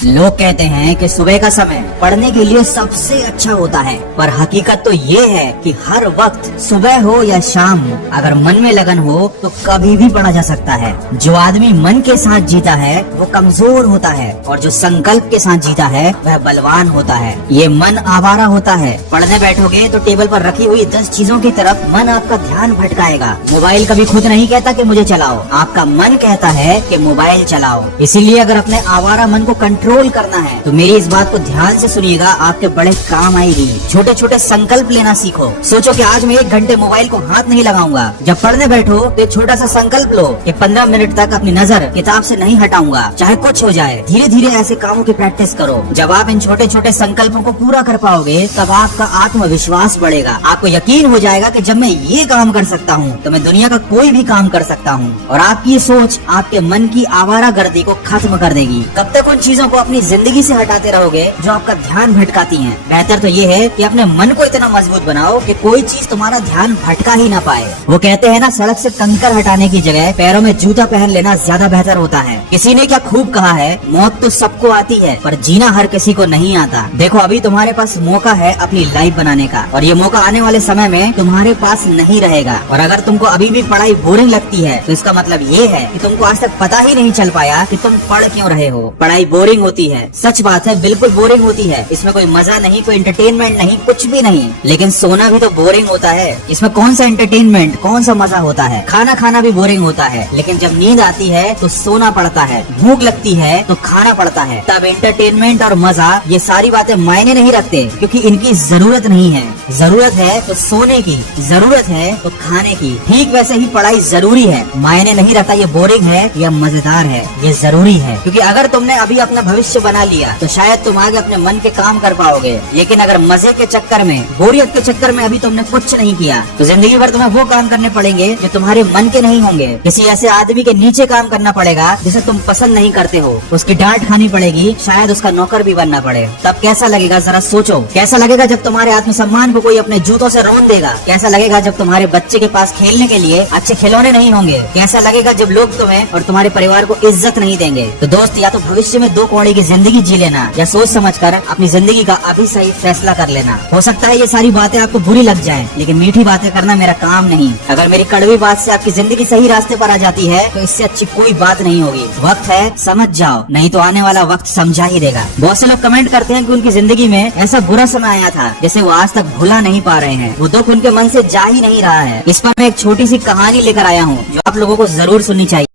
लोग कहते हैं कि सुबह का समय पढ़ने के लिए सबसे अच्छा होता है, पर हकीकत तो ये है कि हर वक्त सुबह हो या शाम अगर मन में लगन हो तो कभी भी पढ़ा जा सकता है। जो आदमी मन के साथ जीता है वो कमजोर होता है और जो संकल्प के साथ जीता है वह बलवान होता है। ये मन आवारा होता है। पढ़ने बैठोगे तो टेबल पर रखी हुई 10 चीजों की तरफ मन आपका ध्यान भटकाएगा। मोबाइल कभी खुद नहीं कहता कि मुझे चलाओ, आपका मन कहता है कि मोबाइल चलाओ। इसीलिए अगर अपने आवारा मन को कंट्रोल करना है तो मेरी इस बात को ध्यान से सुनिएगा, आपके बड़े काम आएगी। छोटे छोटे संकल्प लेना सीखो। सोचो कि आज मैं 1 घंटे मोबाइल को हाथ नहीं लगाऊंगा। जब पढ़ने बैठो तो एक छोटा सा संकल्प लो कि 15 मिनट तक अपनी नजर किताब से नहीं हटाऊंगा, चाहे कुछ हो जाए। धीरे धीरे ऐसे कामों की प्रैक्टिस करो। जब आप इन छोटे छोटे संकल्पों को पूरा कर पाओगे तब आपका आत्मविश्वास बढ़ेगा। आपको यकीन हो जाएगा कि जब मैं ये काम कर सकता हूँ तो मैं दुनिया का कोई भी काम कर सकता हूँ। और आपकी ये सोच आपके मन की आवारागर्दी को खत्म कर देगी। कब तक उन चीजों को अपनी जिंदगी से हटाते रहोगे जो आपका ध्यान भटकाती हैं? बेहतर तो ये है कि अपने मन को इतना मजबूत बनाओ कि कोई चीज तुम्हारा ध्यान भटका ही ना पाए। वो कहते हैं ना, सड़क से कंकर हटाने की जगह पैरों में जूता पहन लेना ज्यादा बेहतर होता है। किसी ने क्या खूब कहा है, मौत तो सबको आती है पर जीना हर किसी को नहीं आता। देखो अभी तुम्हारे पास मौका है अपनी लाइफ बनाने का, और ये मौका आने वाले समय में तुम्हारे पास नहीं रहेगा। और अगर तुमको अभी भी पढ़ाई बोरिंग लगती है तो इसका मतलब ये है कि तुमको आज तक पता ही नहीं चल पाया कि तुम पढ़ क्यों रहे हो। पढ़ाई बोरिंग होती है, सच बात है, बिल्कुल बोरिंग होती है। इसमें कोई मजा नहीं, कोई एंटरटेनमेंट नहीं, कुछ भी नहीं। लेकिन सोना भी तो बोरिंग होता है। इसमें कौन सा एंटरटेनमेंट, कौन सा मजा होता है? खाना खाना भी बोरिंग होता है, लेकिन जब नींद आती है तो सोना पड़ता है। भूख लगती है तो खाना पड़ता है। तब एंटरटेनमेंट और मजा, ये सारी बातें मायने नहीं रखते, क्योंकि इनकी जरूरत नहीं है। जरूरत है तो सोने की, जरूरत है तो खाने की। ठीक वैसे ही पढ़ाई जरूरी है। मायने नहीं रखता ये बोरिंग है या मजेदार है, ये जरूरी है। क्योंकि अगर तुमने अभी अपना भविष्य बना लिया तो शायद तुम आगे अपने मन के काम कर पाओगे। लेकिन अगर मजे के चक्कर में, बोरियत के चक्कर में अभी तुमने कुछ नहीं किया तो जिंदगी भर तुम्हें वो काम करने पड़ेंगे जो तुम्हारे मन के नहीं होंगे। किसी ऐसे आदमी के नीचे काम करना पड़ेगा जिसे तुम पसंद नहीं करते हो। उसकी डांट खानी पड़ेगी, शायद उसका नौकर भी बनना पड़े। तब कैसा लगेगा जरा सोचो। कैसा लगेगा जब तुम्हारे आत्मसम्मान को कोई अपने जूतों से रौंद देगा? कैसा लगेगा जब तुम्हारे बच्चे के पास खेलने के लिए अच्छे खिलौने नहीं होंगे? कैसा लगेगा जब लोग तुम्हें और तुम्हारे परिवार को इज्जत नहीं देंगे? तो दोस्त, या तो भविष्य में 2 कौड़ी की जिंदगी जी लेना या सोच समझकर अपनी जिंदगी का अभी सही फैसला कर लेना। हो सकता है ये सारी बातें आपको बुरी लग जाएं, लेकिन मीठी बातें करना मेरा काम नहीं। अगर मेरी कड़वी बात से आपकी जिंदगी सही रास्ते पर आ जाती है तो इससे अच्छी कोई बात नहीं होगी। वक्त है, समझ जाओ, नहीं तो आने वाला वक्त समझा ही देगा। बहुत से लोग कमेंट करते हैं कि उनकी जिंदगी में ऐसा बुरा समय आया था जैसे वो आज तक भुला नहीं पा रहे हैं। वो दुख उनके मन से जा ही नहीं रहा है। इस पर मैं एक छोटी सी कहानी लेकर आया हूँ जो आप लोगों को जरूर सुननी चाहिए।